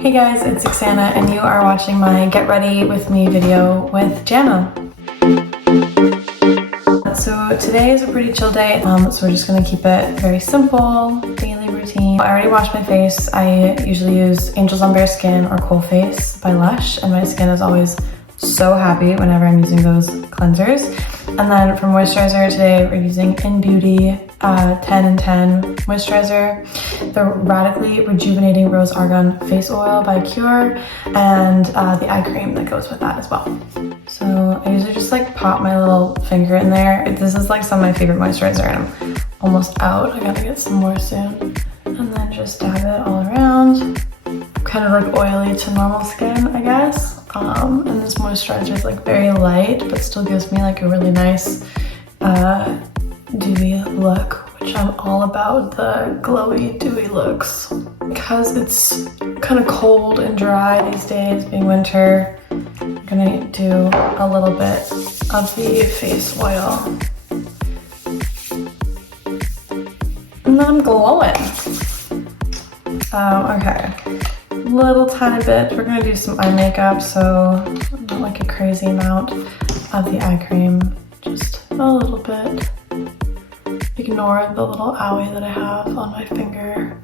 Hey guys, it's Xana and you are watching my Get Ready With Me video with Jamo. So today is a pretty chill day, so we're just gonna keep it very simple, daily routine. I already washed my face. I usually use Angels on Bare Skin or Coal Face by Lush, and my skin is always so happy whenever I'm using those cleansers. And then for moisturizer today, we're using In Beauty 10 and 10 moisturizer, the Radically Rejuvenating Rose Argan Face Oil by Cure, and the eye cream that goes with that as well. So I usually just like pop my little finger in there. This is like some of my favorite moisturizer and I'm almost out. I gotta get some more soon. And then just dab it all around. Kind of like oily to normal skin, I guess. And this moisturizer is like very light, but still gives me like a really nice dewy look, which I'm all about, the glowy dewy looks. Because it's kind of cold and dry these days, being winter, I'm gonna do a little bit of the face oil. And then I'm glowing. Okay. Little tiny bit. We're gonna do some eye makeup, so not like a crazy amount of the eye cream, just a little bit. Ignore the little owie that I have on my finger.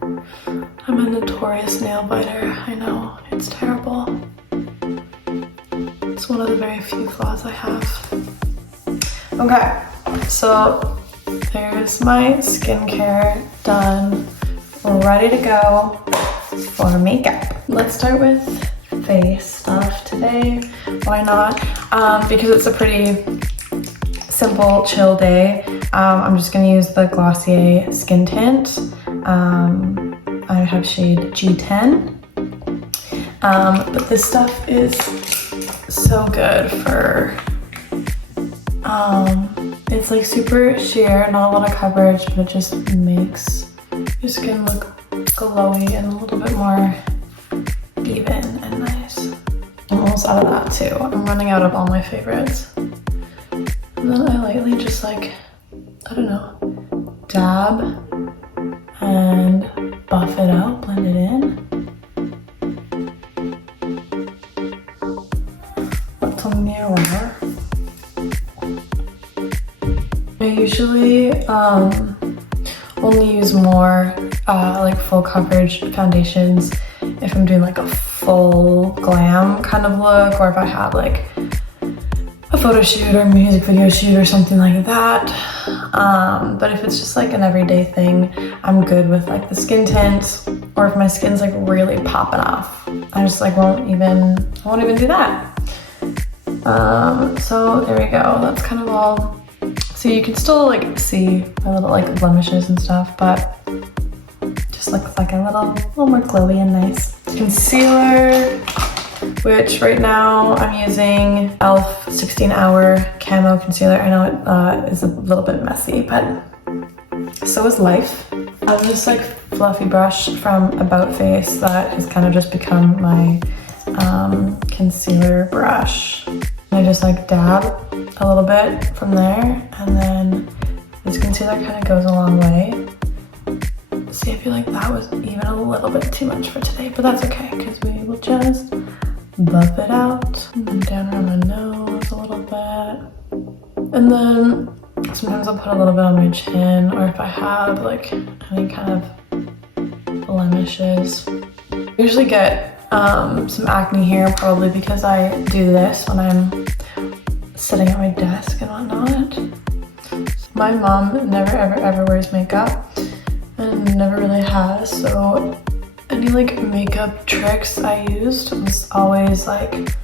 I'm a notorious nail biter. I know, it's terrible. It's one of the very few flaws I have. Okay, so there's my skincare done. We're ready to go for makeup. Let's start with face stuff today. Why not? Because it's a pretty simple, chill day. I'm just gonna use the Glossier skin tint. I have shade G10. But this stuff is so good for, it's like super sheer, not a lot of coverage, but it just makes your skin look glowy and a little bit more even and nice. I'm almost out of that too. I'm running out of all my favorites. And then I lightly just like, I don't know, dab and buff it out, blend it in. Let's mirror. I usually only use more like full coverage foundations if I'm doing like a full glam kind of look, or if I have like a photo shoot or music video shoot or something like that. But if it's just like an everyday thing, I'm good with like the skin tint, or if my skin's like really popping off, I just like won't even do that. So there we go, that's kind of all. So you can still like see my little like blemishes and stuff, but just looks like a little more glowy and nice. Concealer, which right now I'm using e.l.f. 16 Hour Camo Concealer. I know it is a little bit messy, but so is life. I have this like fluffy brush from About Face that has kind of just become my concealer brush. I just like dab a little bit from there, and then this concealer kind of goes a long way. See, I feel like that was even a little bit too much for today, but that's okay, because we will just buff it out, and then down around my nose a little bit. And then sometimes I'll put a little bit on my chin, or if I have like any kind of blemishes. I usually get some acne here, probably because I do this when I'm sitting at my desk and whatnot. So my mom never ever wears makeup and never really has, so any like makeup tricks I used was always like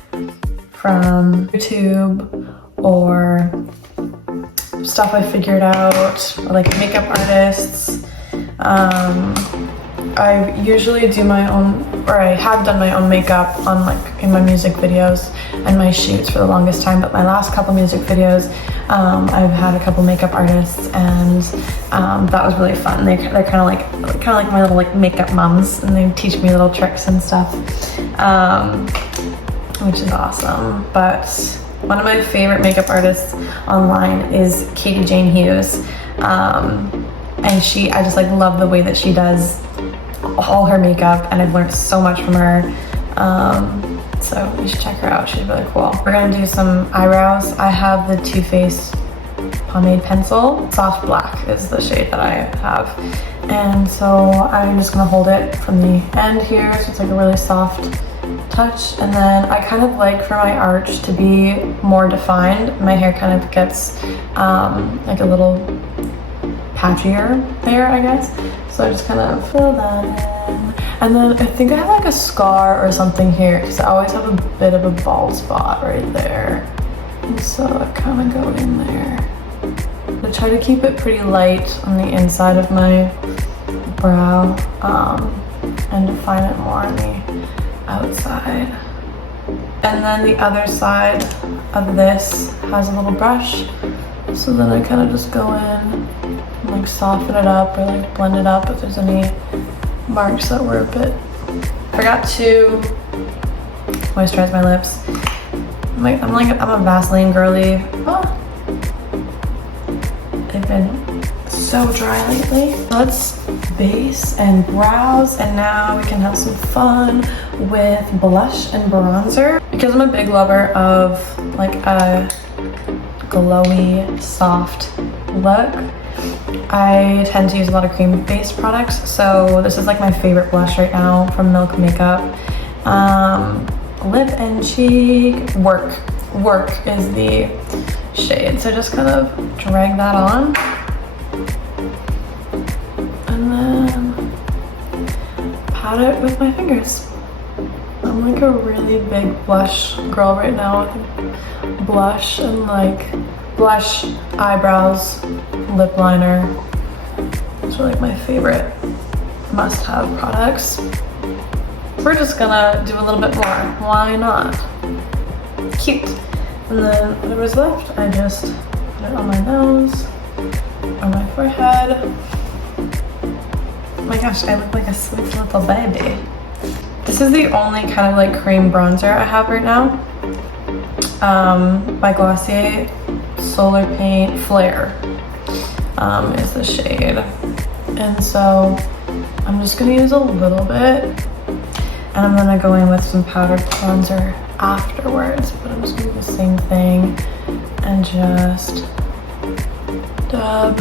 from YouTube or stuff I figured out, or like makeup artists. I usually do my own, or I have done my own makeup on like in my music videos and my shoots for the longest time, but my last couple music videos I've had a couple makeup artists, and that was really fun. They're kind of like my little like makeup mums, and they teach me little tricks and stuff, which is awesome. But one of my favorite makeup artists online is Katie Jane Hughes, and I just like love the way that she does all her makeup, and I've learned so much from her. So you should check her out, she's really cool. We're gonna do some eyebrows. I have the Too Faced pomade pencil. Soft black is the shade that I have. And so I'm just gonna hold it from the end here, so it's like a really soft touch. And then I kind of like for my arch to be more defined. My hair kind of gets like a little patchier there, I guess. So I just kind of fill that in. And then I think I have like a scar or something here because I always have a bit of a bald spot right there. And so I kind of go in there. I try to keep it pretty light on the inside of my brow and define it more on the outside. And then the other side of this has a little brush. So then I kind of just go in and like soften it up or like blend it up if there's any marks that were a bit. I forgot to moisturize my lips. I'm a Vaseline girly. Oh. They've been so dry lately. Let's base and brows, and now we can have some fun with blush and bronzer. Because I'm a big lover of like a glowy, soft look, I tend to use a lot of cream-based products. So this is like my favorite blush right now from Milk Makeup. Lip and cheek, work is the shade. So just kind of drag that on. And then pat it with my fingers. I'm like a really big blush girl right now. Blush and like blush, eyebrows, lip liner. Those are like my favorite must-have products. We're just gonna do a little bit more. Why not? Cute. And then whatever's left, I just put it on my nose, on my forehead. Oh my gosh, I look like a sweet little baby. This is the only kind of like cream bronzer I have right now. By Glossier Solar Paint Flare is the shade. And so I'm just gonna use a little bit, and I'm gonna go in with some powdered bronzer afterwards, but I'm just gonna do the same thing and just dab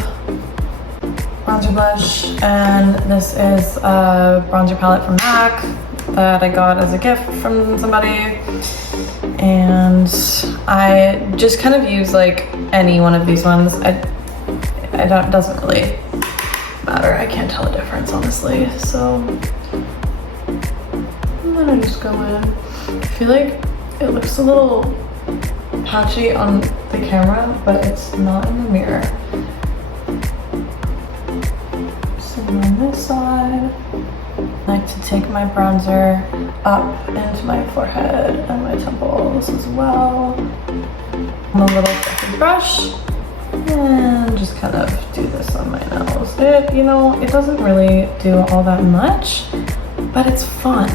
bronzer blush. And this is a bronzer palette from MAC that I got as a gift from somebody, and I just kind of use like any one of these ones. It doesn't really matter. I can't tell the difference honestly. So and then I just go in. I feel like it looks a little patchy on the camera, but it's not in the mirror. Same on this side. I like to take my bronzer up into my forehead and my temples as well. A little fluffy brush, and just kind of do this on my nose. It doesn't really do all that much, but it's fun.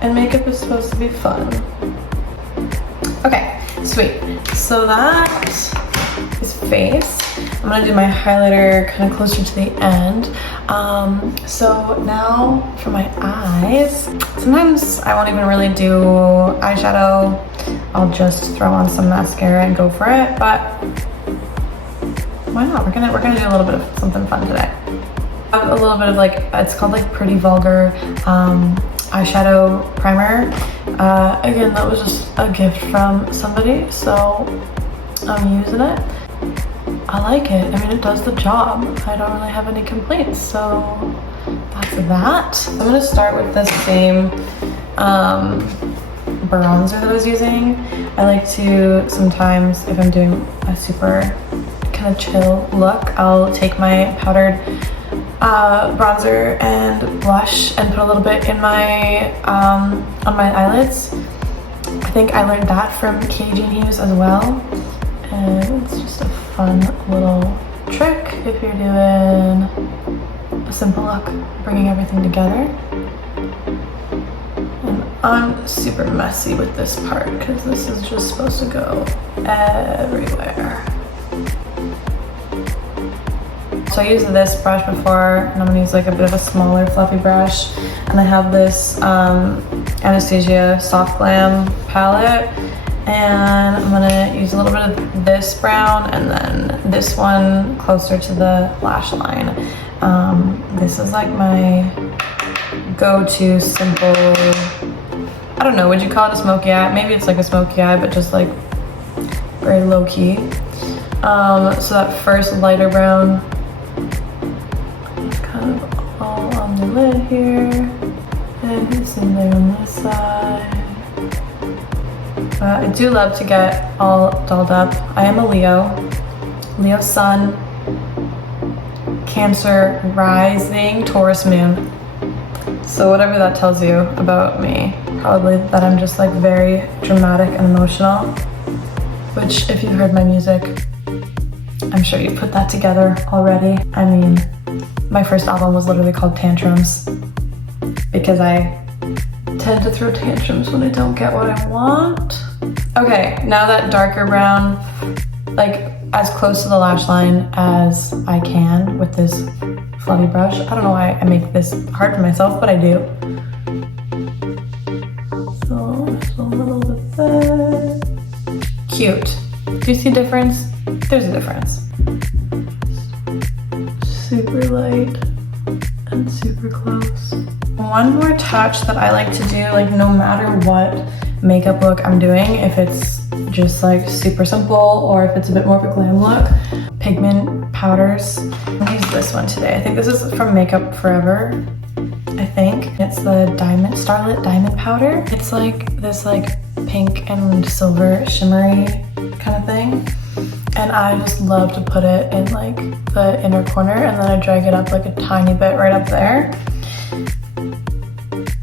And makeup is supposed to be fun. Okay, sweet. So that is face. I'm gonna do my highlighter kind of closer to the end. So now for my eyes. Sometimes I won't even really do eyeshadow. I'll just throw on some mascara and go for it, but why not? We're gonna do a little bit of something fun today. I have a little bit of like, it's called like Pretty Vulgar eyeshadow primer. Again, that was just a gift from somebody, so I'm using it. I like it. I mean, it does the job. I don't really have any complaints, so that's that. I'm gonna start with this same bronzer that I was using. I like to sometimes, if I'm doing a super kind of chill look, I'll take my powdered bronzer and blush and put a little bit in my on my eyelids. I think I learned that from Katie Hughes as well, and it's just a fun little trick if you're doing a simple look, bringing everything together. And I'm super messy with this part because this is just supposed to go everywhere. So I used this brush before, and I'm gonna use like a bit of a smaller fluffy brush. And I have this Anastasia Soft Glam palette. And I'm gonna use a little bit of this brown and then this one closer to the lash line. This is like my go-to simple, I don't know, would you call it a smoky eye? Maybe it's like a smoky eye, but just like very low-key. So that first lighter brown, kind of all on the lid here, and the same thing on this side. I do love to get all dolled up. I am a Leo sun, Cancer rising, Taurus moon. So whatever that tells you about me, probably that I'm just like very dramatic and emotional, which if you've heard my music, I'm sure you put that together already. I mean, my first album was literally called Tantrums because I tend to throw tantrums when I don't get what I want. Okay, now that darker brown, like as close to the lash line as I can with this fluffy brush. I don't know why I make this hard for myself, but I do. So just a little bit there. Cute. Do you see a difference? There's a difference. Super light and super close. One more touch that I like to do, like no matter what makeup look I'm doing, if it's just like super simple or if it's a bit more of a glam look, pigment powders. I'm gonna use this one today. I think this is from Makeup Forever. I think it's the Starlit Diamond Powder. It's like this like pink and silver shimmery kind of thing. And I just love to put it in like the inner corner and then I drag it up like a tiny bit right up there.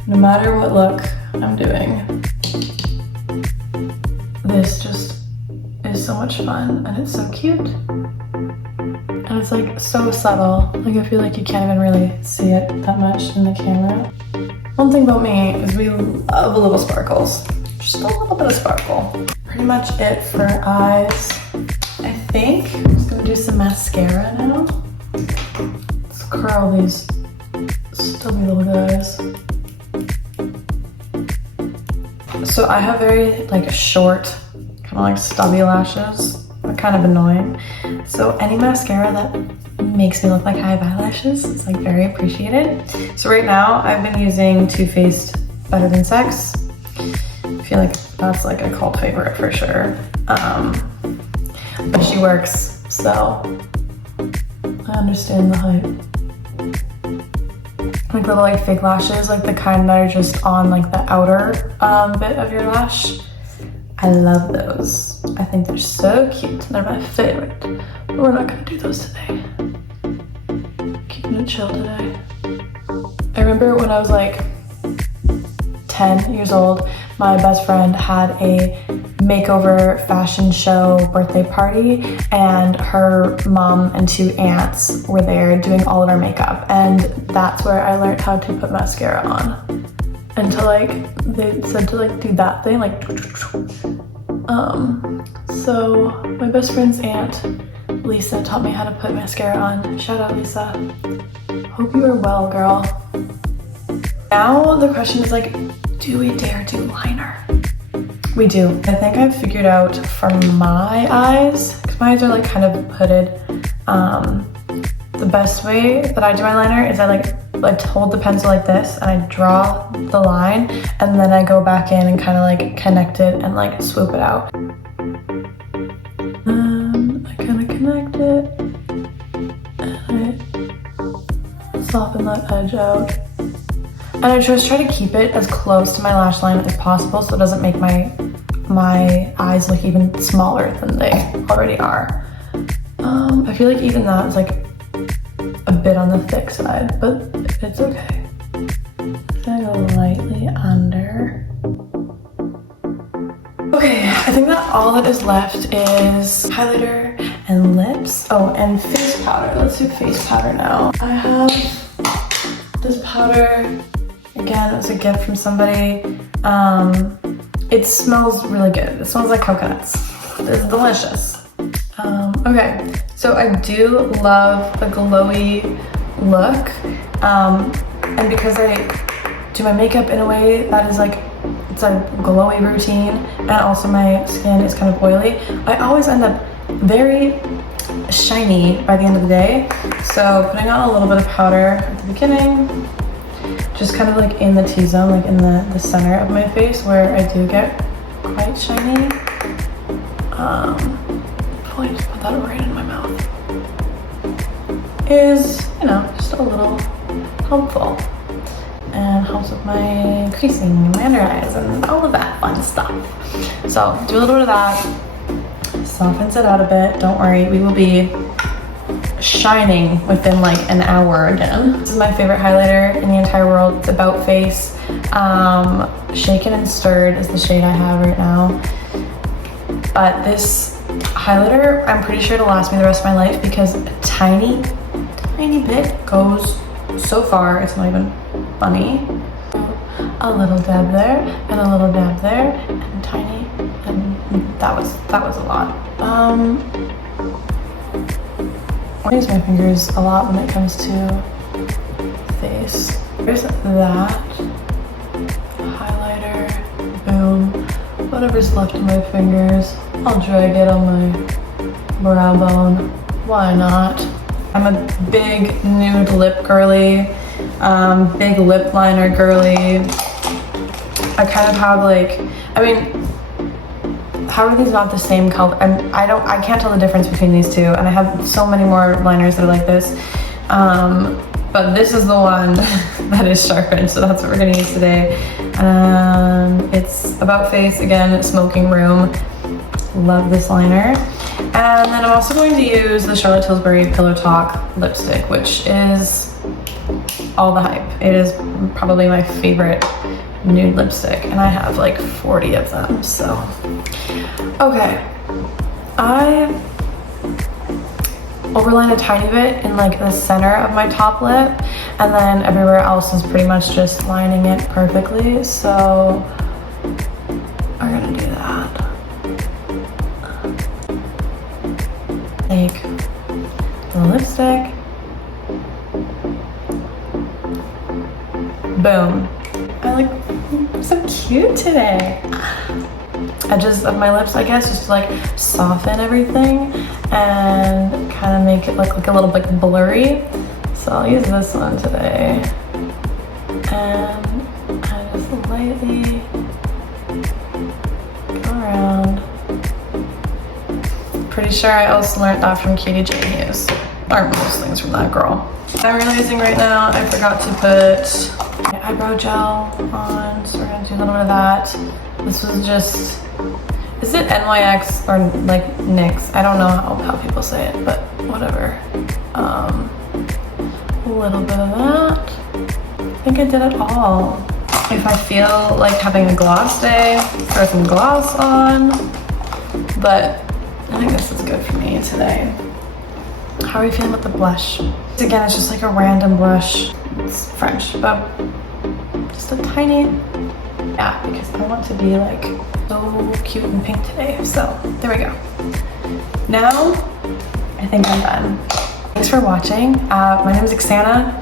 No matter what look I'm doing, this just is so much fun and it's so cute. And it's like so subtle. Like I feel like you can't even really see it that much in the camera. One thing about me is we love a little sparkles. Just a little bit of sparkle. Pretty much it for eyes. I think I'm just gonna do some mascara now. Let's curl these stubby little guys. So I have very like short, kind of like stubby lashes. They're kind of annoying. So any mascara that makes me look like I have eyelashes is like very appreciated. So right now I've been using Too Faced Better Than Sex. I feel like that's like a cult favorite for sure. But she works, so I understand the hype. Like little like fake lashes, like the kind that are just on like the outer bit of your lash. I love those. I think they're so cute. They're my favorite. But we're not gonna do those today. Keeping it chill today. I remember when I was like 10 years old, my best friend had a makeover fashion show birthday party and her mom and two aunts were there doing all of our makeup, and that's where I learned how to put mascara on. And to like, they said to like do that thing, like so my best friend's aunt Lisa taught me how to put mascara on. Shout out Lisa. Hope you are well, girl. Now the question is like, do we dare do liner? We do. I think I've figured out for my eyes, because my eyes are like kind of hooded, the best way that I do my liner is I like hold the pencil like this and I draw the line and then I go back in and kind of like connect it and like swoop it out. I kind of connect it and I soften that edge out. And I just try to keep it as close to my lash line as possible so it doesn't make my eyes look even smaller than they already are. I feel like even that is like a bit on the thick side, but it's okay. I'm gonna go lightly under. Okay, I think that all that is left is highlighter and lips. Oh, and face powder. Let's do face powder now. I have this powder. Again, it was a gift from somebody. It smells really good. It smells like coconuts. It's delicious. Okay, So I do love the glowy look, and because I do my makeup in a way that is like, it's a glowy routine, and also my skin is kind of oily, I always end up very shiny by the end of the day. So putting on a little bit of powder at the beginning, just kind of like in the T-zone, like in the center of my face where I do get quite shiny. Probably just put that right in my mouth. Is, you know, just a little helpful. And helps with my creasing and my under eyes and all of that fun stuff. So do a little bit of that, softens it out a bit. Don't worry, we will be shining within like an hour again. This is my favorite highlighter in the entire world. It's About Face. Shaken and Stirred is the shade I have right now. But this highlighter, I'm pretty sure it'll last me the rest of my life because a tiny bit goes so far, it's not even funny. A little dab there, and a little dab there, and tiny, and that was a lot. I use my fingers a lot when it comes to face. There's that highlighter, boom. Whatever's left of my fingers, I'll drag it on my brow bone. Why not? I'm a big nude lip girly, big lip liner girly. I kind of have like, I mean, how are these not the same color? I can't tell the difference between these two, and I have so many more liners that are like this. But this is the one that is sharpened, so that's what we're gonna use today. It's About Face, again, Smoking Room. Love this liner. And then I'm also going to use the Charlotte Tilbury Pillow Talk lipstick, which is all the hype. It is probably my favorite nude lipstick, and I have like 40 of them, so. Okay, I overline a tiny bit in like the center of my top lip, and then everywhere else is pretty much just lining it perfectly, so we're gonna do that. Take the lipstick, boom. I look so cute today. Edges of my lips, I guess, just to like soften everything and kind of make it look like a little bit blurry. So I'll use this one today. And I just lightly go around. Pretty sure I also learned that from Katie J. Hughes. Learned most things from that girl. I'm realizing right now I forgot to put my eyebrow gel on, so we're gonna do a little bit of that. This was just, is it NYX or like NYX? I don't know how people say it, but whatever. A little bit of that. I think I did it all. If I feel like having a gloss day, throw some gloss on, but I think this is good for me today. How are you feeling with the blush? Again, it's just like a random blush. It's French, but just a tiny, yeah, because I want to be like so cute and pink today. So there we go. Now, I think I'm done. Thanks for watching. My name is Xana.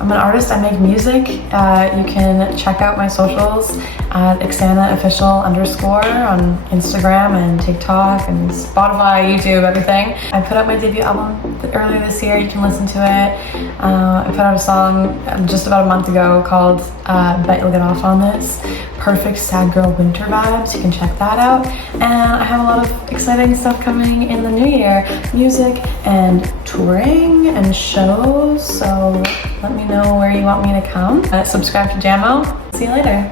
I'm an artist, I make music. You can check out my socials at XanaOfficial_ on Instagram and TikTok and Spotify, YouTube, everything. I put out my debut album earlier this year, you can listen to it. I put out a song just about a month ago called Bet You'll Get Off on This. Perfect sad girl winter vibes, you can check that out. And I have a lot of exciting stuff coming in the new year, music and touring and shows, so let me know where you want me to come. Subscribe to Jamo. See you later.